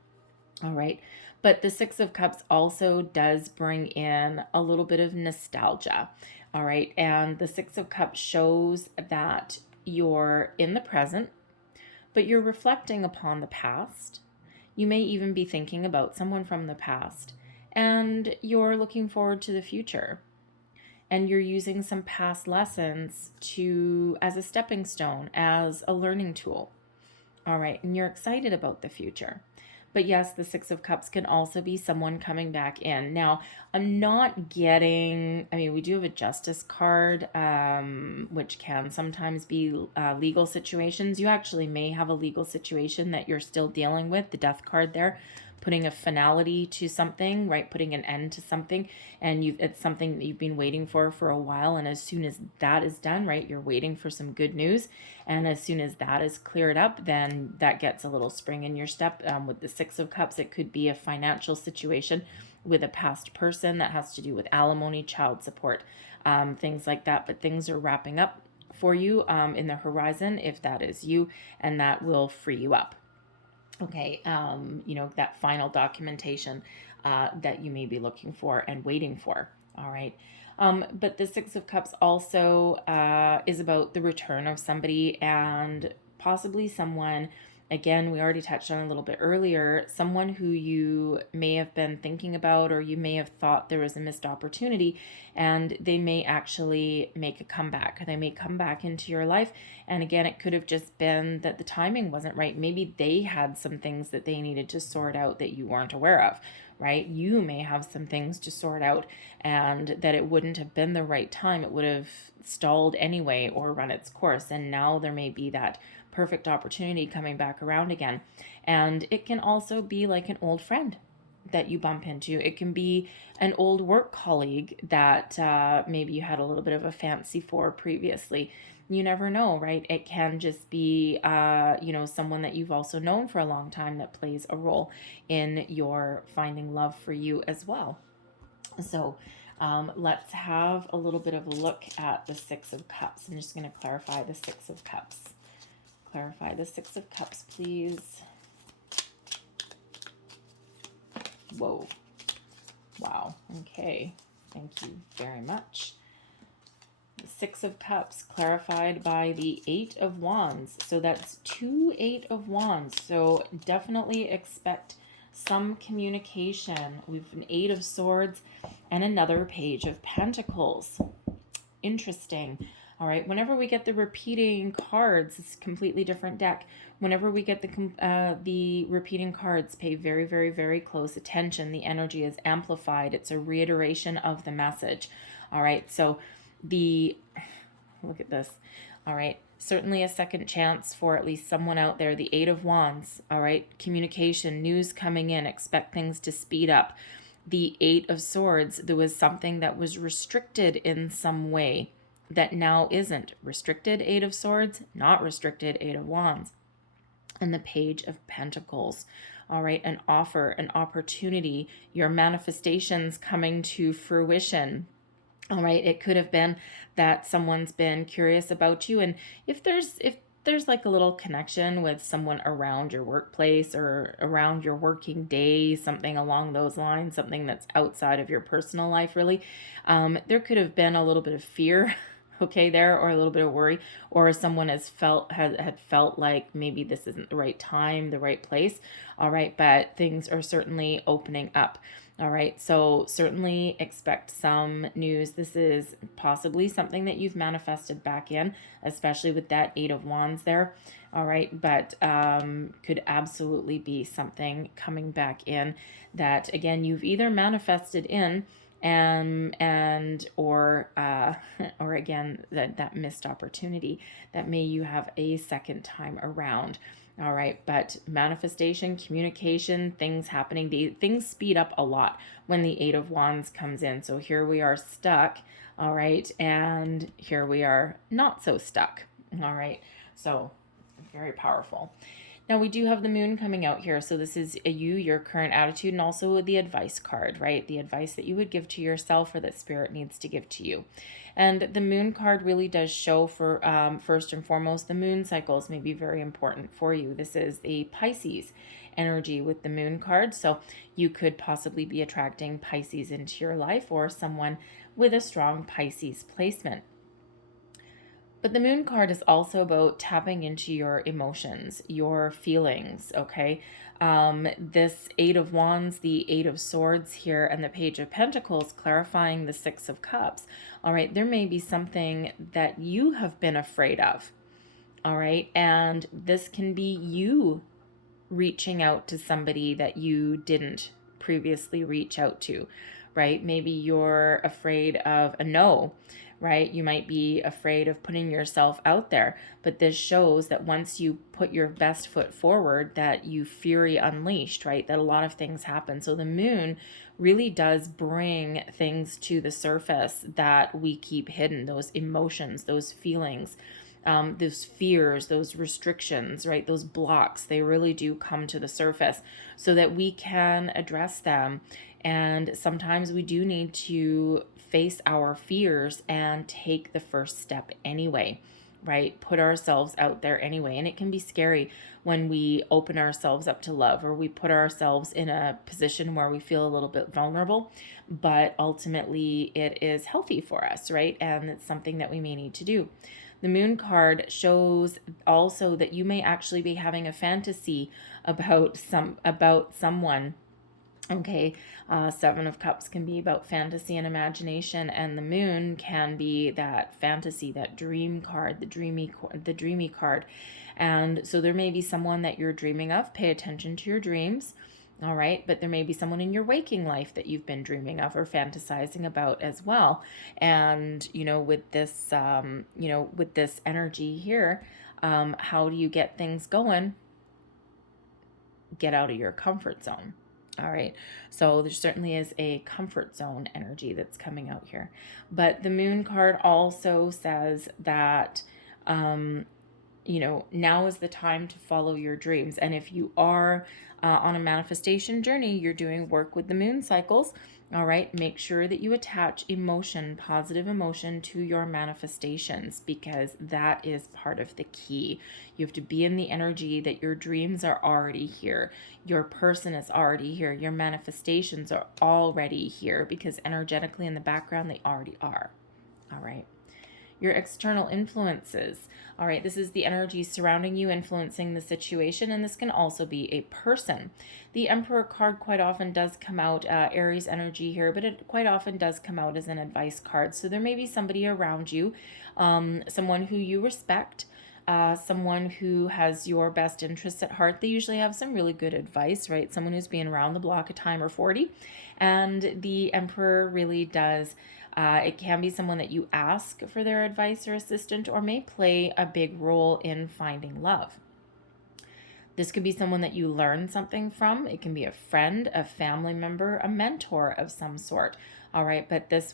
All right. But the Six of Cups also does bring in a little bit of nostalgia. All right. And the Six of Cups shows that you're in the present, but you're reflecting upon the past. You may even be thinking about someone from the past, and you're looking forward to the future. And you're using some past lessons as a stepping stone, as a learning tool. All right. And you're excited about the future. But yes, the Six of Cups can also be someone coming back in. Now, I'm not getting, we do have a Justice card, which can sometimes be legal situations. You actually may have a legal situation that you're still dealing with, the Death card there, putting a finality to something, right? Putting an end to something, and it's something that you've been waiting for a while. And as soon as that is done, right, you're waiting for some good news. And as soon as that is cleared up, then that gets a little spring in your step. With the Six of Cups, it could be a financial situation with a past person that has to do with alimony, child support, things like that. But things are wrapping up for you in the horizon, if that is you, and that will free you up. Okay, that final documentation that you may be looking for and waiting for. All right. But the Six of Cups also is about the return of somebody, and possibly someone, again, we already touched on a little bit earlier, someone who you may have been thinking about, or you may have thought there was a missed opportunity, and they may actually make a comeback. They may come back into your life. And again, it could have just been that the timing wasn't right. Maybe they had some things that they needed to sort out that you weren't aware of, right? You may have some things to sort out, and that it wouldn't have been the right time. It would have stalled anyway or run its course. And now there may be that perfect opportunity coming back around again. And it can also be like an old friend that you bump into. It can be an old work colleague that maybe you had a little bit of a fancy for previously. You never know, right? It can just be, someone that you've also known for a long time that plays a role in your finding love for you as well. So let's have a little bit of a look at the Six of Cups. I'm just going to clarify the Six of Cups. Clarify the Six of Cups, please. Whoa. Wow. Okay. Thank you very much. The Six of Cups clarified by the Eight of Wands. So that's 2 Eight of Wands. So definitely expect some communication. We've an Eight of Swords and another Page of Pentacles. Interesting. All right, whenever we get the repeating cards, it's a completely different deck. Whenever we get the repeating cards, pay very, very, very close attention. The energy is amplified. It's a reiteration of the message. All right, so look at this. All right, certainly a second chance for at least someone out there. The Eight of Wands. All right, communication, news coming in. Expect things to speed up. The Eight of Swords. There was something that was restricted in some way that now isn't. Restricted, Eight of Swords, not restricted, Eight of Wands. And the Page of Pentacles. All right, an offer, an opportunity, your manifestations coming to fruition. All right, it could have been that someone's been curious about you, and if there's like a little connection with someone around your workplace or around your working day, something along those lines, something that's outside of your personal life, really, there could have been a little bit of fear, okay, there, or a little bit of worry, or someone had felt like maybe this isn't the right time, the right place. All right, but things are certainly opening up. All right, so certainly expect some news. This is possibly something that you've manifested back in, especially with that Eight of Wands there. All right, but could absolutely be something coming back in that, again, you've either manifested in or again, that missed opportunity that may you have a second time around. All right, but manifestation, communication, things happening, things speed up a lot when the Eight of Wands comes in. So here we are stuck, all right, and here we are not so stuck, all right. So very powerful. Now we do have the Moon coming out here. So this is your current attitude, and also the advice card, right? The advice that you would give to yourself or that Spirit needs to give to you. And the Moon card really does show for, first and foremost, the moon cycles may be very important for you. This is a Pisces energy with the Moon card. So you could possibly be attracting Pisces into your life, or someone with a strong Pisces placement. But the Moon card is also about tapping into your emotions, your feelings, okay? This Eight of Wands, the Eight of Swords here, and the Page of Pentacles clarifying the Six of Cups. All right, there may be something that you have been afraid of, all right? And this can be you reaching out to somebody that you didn't previously reach out to, right? Maybe you're afraid of a no, right? You might be afraid of putting yourself out there, but this shows that once you put your best foot forward, that you fury unleashed, right? That a lot of things happen. So the Moon really does bring things to the surface that we keep hidden, those emotions, those feelings, those fears, those restrictions, right? Those blocks, they really do come to the surface so that we can address them. And sometimes we do need to face our fears and take the first step anyway, right? Put ourselves out there anyway. And it can be scary when we open ourselves up to love, or we put ourselves in a position where we feel a little bit vulnerable, but ultimately it is healthy for us, right? And it's something that we may need to do. The Moon card shows also that you may actually be having a fantasy about someone. Okay, Seven of Cups can be about fantasy and imagination, and the Moon can be that fantasy, that dream card, the dreamy card. And so there may be someone that you're dreaming of. Pay attention to your dreams. All right, but there may be someone in your waking life that you've been dreaming of or fantasizing about as well. And with this with this energy here, how do you get things going? Get out of your comfort zone. All right, so there certainly is a comfort zone energy that's coming out here. But the Moon card also says that, now is the time to follow your dreams. And if you are on a manifestation journey, you're doing work with the moon cycles, all right, make sure that you attach emotion, positive emotion to your manifestations, because that is part of the key. You have to be in the energy that your dreams are already here. Your person is already here. Your manifestations are already here, because energetically in the background, they already are. All right. your external influences. All right, this is the energy surrounding you, influencing the situation, and this can also be a person. The Emperor card quite often does come out, Aries energy here, but it quite often does come out as an advice card. So there may be somebody around you, someone who you respect, someone who has your best interests at heart. They usually have some really good advice, right? Someone who's been around the block a time or 40. And the Emperor really does, it can be someone that you ask for their advice or assistance, or may play a big role in finding love. This could be someone that you learn something from. It can be a friend, a family member, a mentor of some sort. All right, but this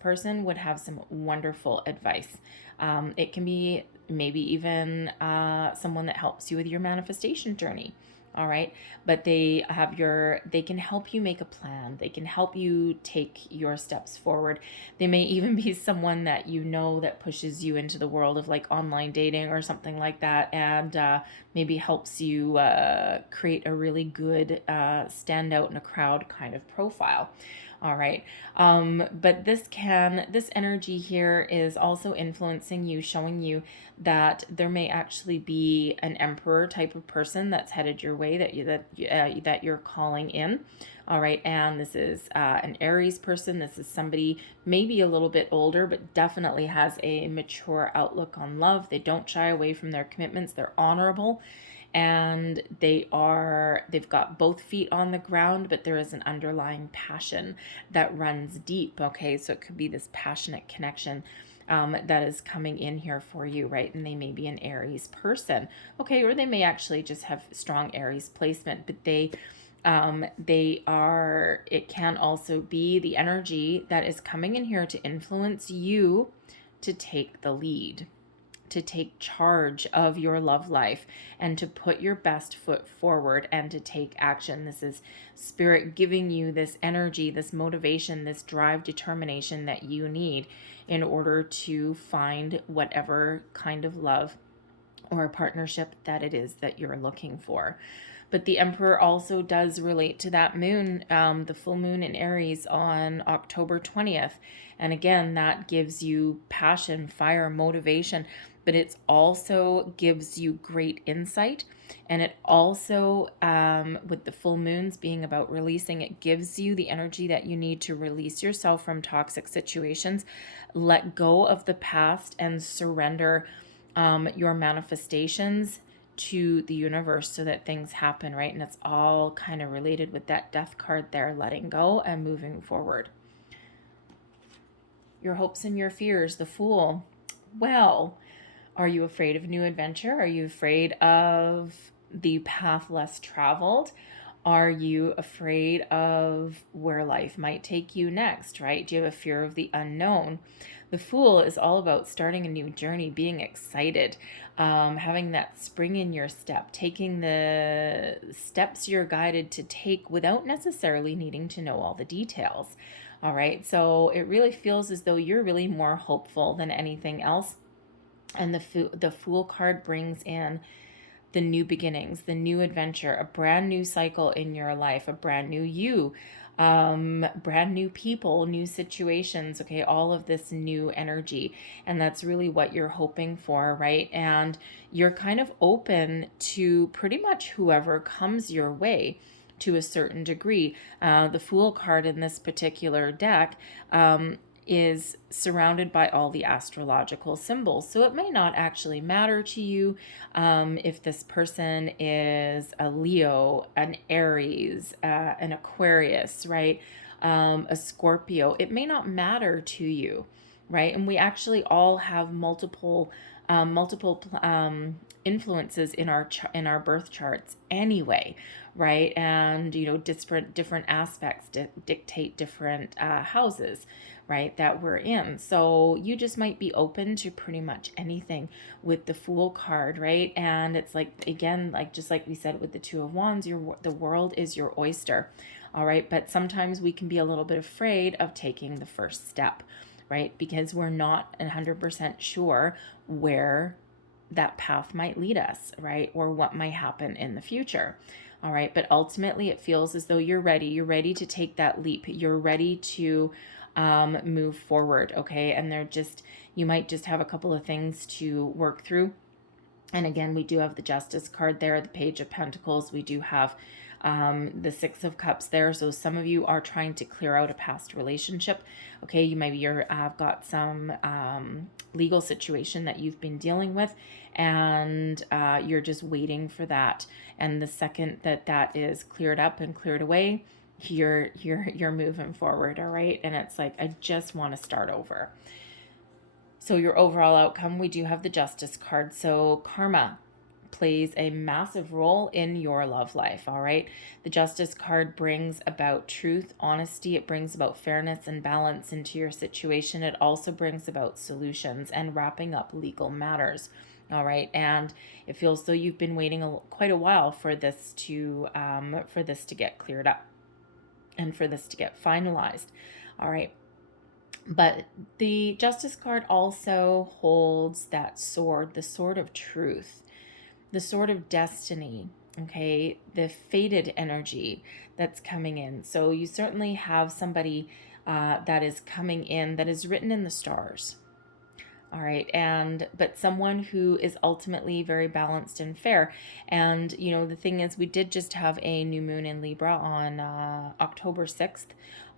person would have some wonderful advice. It can be maybe even someone that helps you with your manifestation journey. All right, but they can help you make a plan. They can help you take your steps forward. They may even be someone that you know that pushes you into the world of like online dating or something like that, and maybe helps you create a really good stand out in a crowd kind of profile. All right. But this energy here is also influencing you, showing you that there may actually be an emperor type of person that's headed your way that you're calling in. All right. And this is an Aries person. This is somebody maybe a little bit older, but definitely has a mature outlook on love. They don't shy away from their commitments. They're honorable. And they've got both feet on the ground, but there is an underlying passion that runs deep. Okay, so it could be this passionate connection that is coming in here for you, right? And they may be an Aries person, okay, or they may actually just have strong Aries placement, but it can also be the energy that is coming in here to influence you to take the lead, to take charge of your love life, and to put your best foot forward and to take action. This is spirit giving you this energy, this motivation, this drive, determination that you need in order to find whatever kind of love or partnership that it is that you're looking for. But the Emperor also does relate to that moon, the full moon in Aries on October 20th. And again, that gives you passion, fire, motivation, but it also gives you great insight. And it also, with the full moons being about releasing, it gives you the energy that you need to release yourself from toxic situations, let go of the past, and surrender your manifestations to the universe so that things happen, right? And it's all kind of related with that death card there, letting go and moving forward. Your hopes and your fears, the Fool. Well, are you afraid of new adventure? Are you afraid of the path less traveled? Are you afraid of where life might take you next, right? Do you have a fear of the unknown? The Fool is all about starting a new journey, being excited, having that spring in your step, taking the steps you're guided to take without necessarily needing to know all the details. All right, so it really feels as though you're really more hopeful than anything else. And the Fool card brings in the new beginnings, the new adventure, a brand new cycle in your life, a brand new you, brand new people, new situations, okay, all of this new energy. And that's really what you're hoping for, right? And you're kind of open to pretty much whoever comes your way to a certain degree. The Fool card in this particular deck is surrounded by all the astrological symbols. So it may not actually matter to you if this person is a Leo, an Aries, an Aquarius, right? A Scorpio. It may not matter to you, right? And we actually all have multiple influences in our birth charts anyway, right? And different aspects dictate different houses, right, that we're in. So you just might be open to pretty much anything with the Fool card, right? And it's like, again, like just like we said with the Two of Wands, the world is your oyster. All right, but sometimes we can be a little bit afraid of taking the first step, right? Because we're not 100% sure where that path might lead us, right? Or what might happen in the future. All right, but ultimately it feels as though you're ready. You're ready to take that leap. You're ready to move forward, okay? And you might just have a couple of things to work through. And again, we do have the Justice card there, the Page of Pentacles. We do have the Six of Cups there. So some of you are trying to clear out a past relationship. Okay, you maybe have got some legal situation that you've been dealing with, and you're just waiting for that. And the second that is cleared up and cleared away, you're moving forward, all right? And it's like, I just want to start over. So your overall outcome, we do have the Justice card. So karma plays a massive role in your love life, all right? The Justice card brings about truth, honesty. It brings about fairness and balance into your situation. It also brings about solutions and wrapping up legal matters, all right? And it feels though you've been waiting quite a while for this to get cleared up and for this to get finalized, all right? But the Justice card also holds that sword, the sword of truth, the sword of destiny, okay, the fated energy that's coming in. So you certainly have somebody that is coming in that is written in the stars. All right. But someone who is ultimately very balanced and fair. And, you know, the thing is, we did just have a new moon in Libra on October 6th.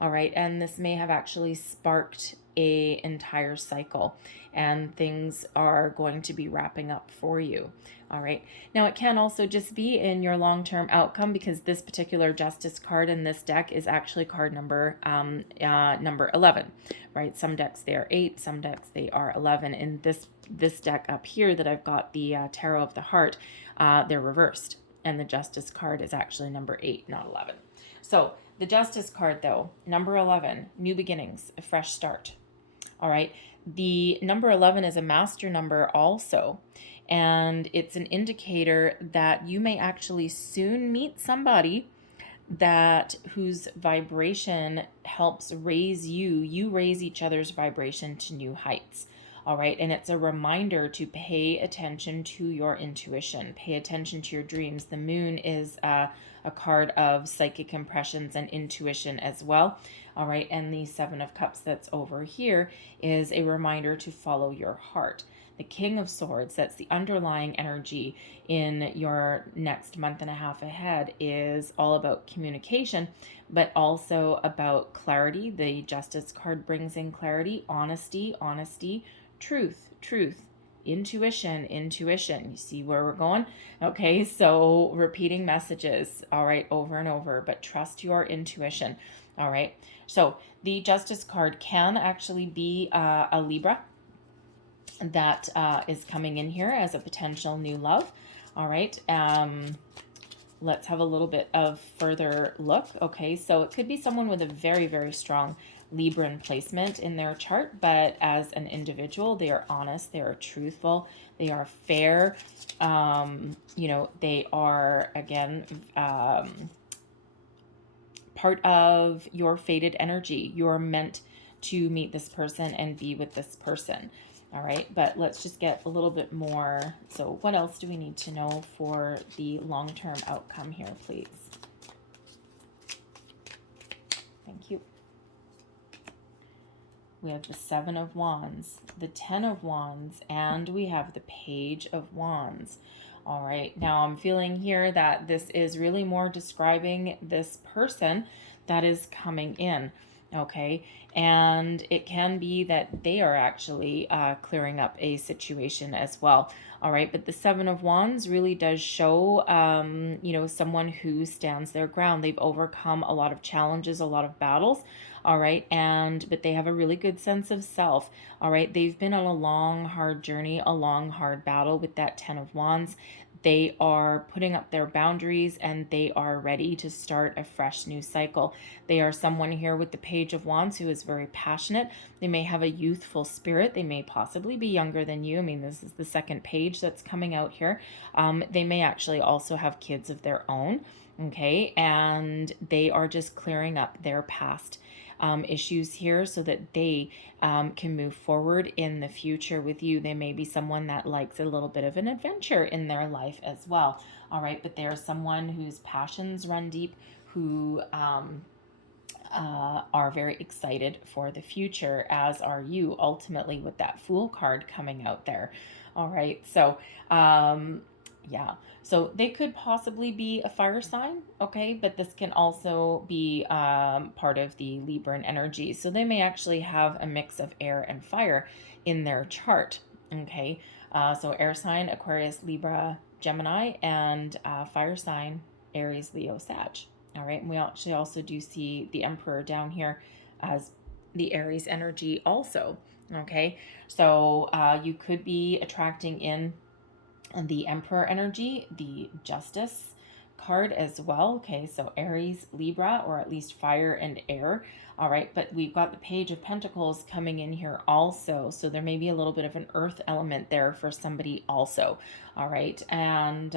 All right. And this may have actually sparked a entire cycle, and things are going to be wrapping up for you. All right. Now it can also just be in your long-term outcome, because this particular Justice card in this deck is actually card number 11, right? Some decks they are 8, some decks they are 11. In this deck up here that I've got, the Tarot of the Heart, they're reversed, and the Justice card is actually number 8, not 11. So the Justice card though, number 11, new beginnings, a fresh start. All right. The number 11 is a master number also, and it's an indicator that you may actually soon meet somebody whose vibration helps raise you raise each other's vibration to new heights. All right. And it's a reminder to pay attention to your intuition, pay attention to your dreams. The moon is a card of psychic impressions and intuition as well. All right. And the Seven of Cups that's over here is a reminder to follow your heart. The King of Swords, that's the underlying energy in your next month and a half ahead, is all about communication, but also about clarity. The Justice card brings in clarity, honesty, truth, intuition. You see where we're going? Okay, so repeating messages, all right, over and over, but trust your intuition, all right? So the Justice card can actually be a Libra that is coming in here as a potential new love, all right? Let's have a little bit of further look. Okay, so it could be someone with a very, very strong Libran placement in their chart, but as an individual, they are honest, they are truthful, they are fair. You know, they are, again, part of your fated energy. You're meant to meet this person and be with this person. All right, but let's just get a little bit more. So what else do we need to know for the long-term outcome here, please? Thank you. We have the Seven of Wands, the Ten of Wands, and we have the Page of Wands. All right, now I'm feeling here that this is really more describing this person that is coming in, okay? And it can be that they are actually clearing up a situation as well. All right, but the Seven of Wands really does show, you know, someone who stands their ground. They've overcome a lot of challenges, a lot of battles. All right, but they have a really good sense of self. All right, they've been on a long, hard journey, a long, hard battle with that Ten of Wands. They are putting up their boundaries and they are ready to start a fresh new cycle. They are someone here with the Page of Wands who is very passionate. They may have a youthful spirit. They may possibly be younger than you. I mean, this is the second page that's coming out here. They may actually also have kids of their own. Okay, and they are just clearing up their past issues here so that they can move forward in the future with you. They may be someone that likes a little bit of an adventure in their life as well. All right, but they're someone whose passions run deep, who are very excited for the future, as are you ultimately with that Fool card coming out there. All right. So, yeah. So they could possibly be a fire sign, okay? But this can also be part of the Libran energy. So they may actually have a mix of air and fire in their chart, okay? So air sign, Aquarius, Libra, Gemini, and fire sign, Aries, Leo, Sag. All right, and we actually also do see the Emperor down here as the Aries energy also. Okay, so you could be attracting in the Emperor energy, the Justice card as well. Okay, so Aries, Libra, or at least fire and air. All right, but we've got the Page of Pentacles coming in here also. So there may be a little bit of an earth element there for somebody also. All right, and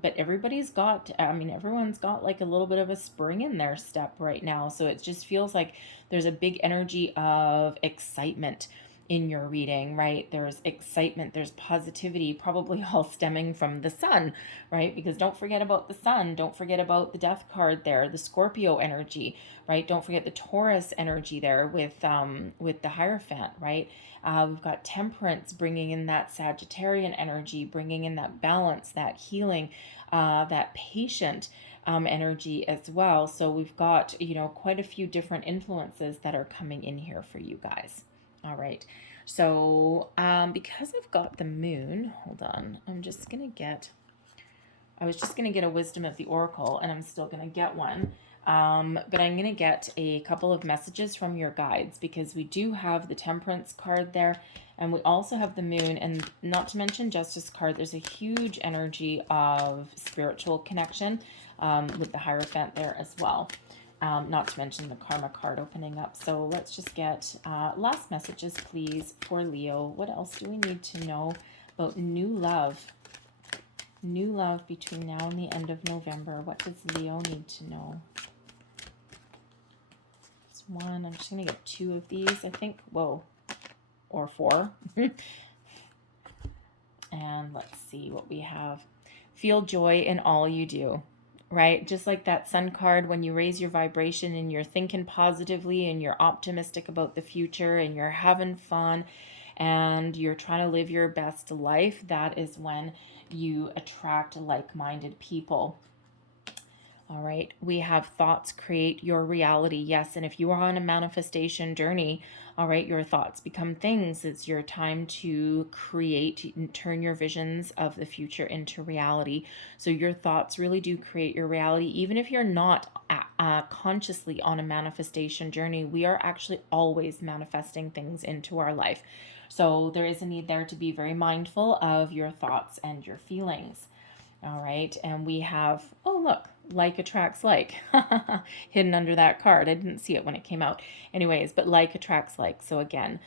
but everybody's got, I mean, everyone's got like a little bit of a spring in their step right now. So it just feels like there's a big energy of excitement in your reading, right? There's excitement, there's positivity, probably all stemming from the sun, right? Because don't forget about the sun, don't forget about the death card there, the Scorpio energy, right? Don't forget the Taurus energy there with the Hierophant, right? We've got Temperance bringing in that Sagittarian energy, bringing in that balance, that healing, that patient energy as well. So we've got, you know, quite a few different influences that are coming in here for you guys. All right, so because I've got the moon, hold on, I was just going to get a wisdom of the oracle, and I'm still going to get one. But I'm going to get a couple of messages from your guides, because we do have the Temperance card there, and we also have the moon, and not to mention Justice card. There's a huge energy of spiritual connection with the Hierophant there as well. Not to mention the Karma card opening up. So let's just get last messages, please, for Leo. What else do we need to know about new love? New love between now and the end of November. What does Leo need to know? It's one. I'm just going to get two of these, I think. Whoa. Or four. And let's see what we have. Feel joy in all you do. Right? Just like that Sun card, when you raise your vibration and you're thinking positively and you're optimistic about the future and you're having fun and you're trying to live your best life, that is when you attract like-minded people. All right, we have thoughts create your reality. Yes, and if you are on a manifestation journey, all right, your thoughts become things. It's your time to create and turn your visions of the future into reality. So your thoughts really do create your reality. Even if you're not consciously on a manifestation journey, we are actually always manifesting things into our life. So there is a need there to be very mindful of your thoughts and your feelings. All right, and we have, oh look, like attracts like, hidden under that card. I didn't see it when it came out. Anyways, but like attracts like. So again,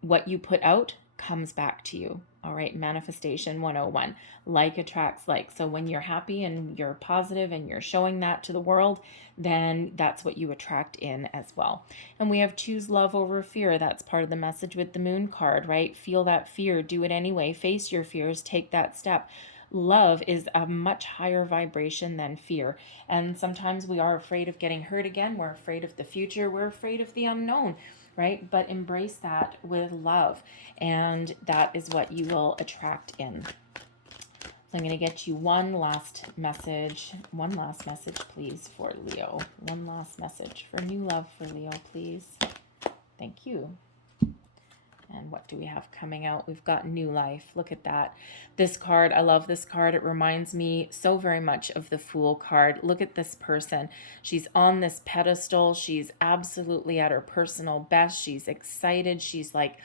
what you put out comes back to you. All right, manifestation 101. Like attracts like. So when you're happy and you're positive and you're showing that to the world, then that's what you attract in as well. And we have choose love over fear. That's part of the message with the moon card, right? Feel that fear, do it anyway, face your fears, take that step. Love is a much higher vibration than fear. And sometimes we are afraid of getting hurt again. We're afraid of the future. We're afraid of the unknown, right? But embrace that with love. And that is what you will attract in. So I'm going to get you one last message, please, for Leo. One last message for new love for Leo, please. Thank you. And what do we have coming out? We've got new life. Look at that. This card, I love this card. It reminds me so very much of the Fool card. Look at this person. She's on this pedestal. She's absolutely at her personal best. She's excited. She's like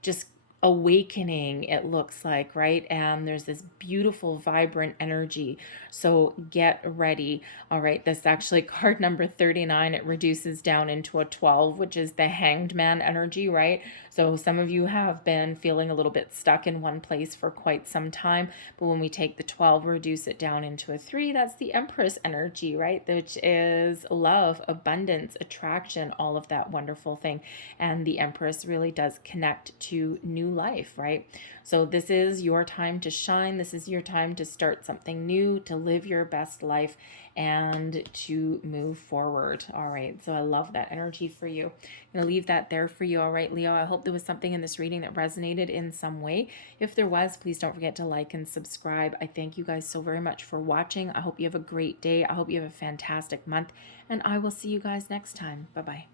just awakening, it looks like, right? And there's this beautiful, vibrant energy. So get ready. All right, this actually card number 39, it reduces down into a 12, which is the Hanged Man energy, right? So some of you have been feeling a little bit stuck in one place for quite some time, but when we take the 12, reduce it down into a 3, that's the Empress energy, right? Which is love, abundance, attraction, all of that wonderful thing. And the Empress really does connect to new life, right? So this is your time to shine. This is your time to start something new, to live your best life, and to move forward. All right. So I love that energy for you. I'm going to leave that there for you. All right, Leo. I hope there was something in this reading that resonated in some way. If there was, please don't forget to like and subscribe. I thank you guys so very much for watching. I hope you have a great day. I hope you have a fantastic month, and I will see you guys next time. Bye-bye.